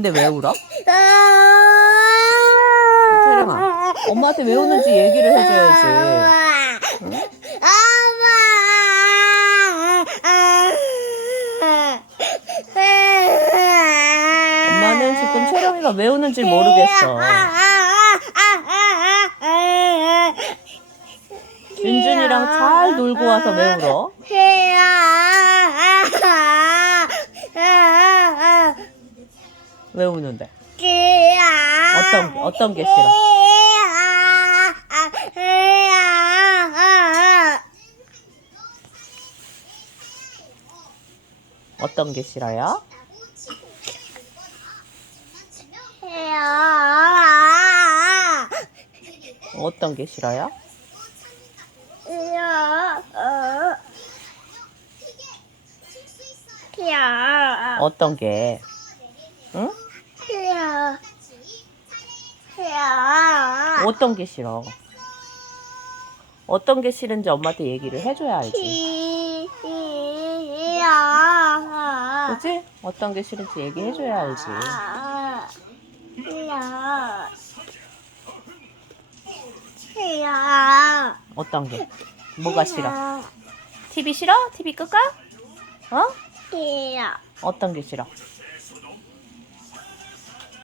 근데 왜 울어? 채령아, 엄마한테 왜 우는지 얘기를 해줘야지. 응? 엄마는 지금 채령이가 왜 우는지 모르겠어. 윤준이랑 잘 놀고 와서 왜 울어? 왜 우는데? 어떤 어떤 게 싫어? 어떤 게 싫어요? 어떤 게 싫어요? 어떤 게? 응? 어떤 게 싫어? 어떤 게 싫은지 엄마한테 얘기를 해줘야 알지. 그치? 어떤 게 싫은지 얘기해줘야 알지. 어떤 게? 뭐가 싫어? TV 싫어? TV 끌까? 어? 어떤 게 싫어?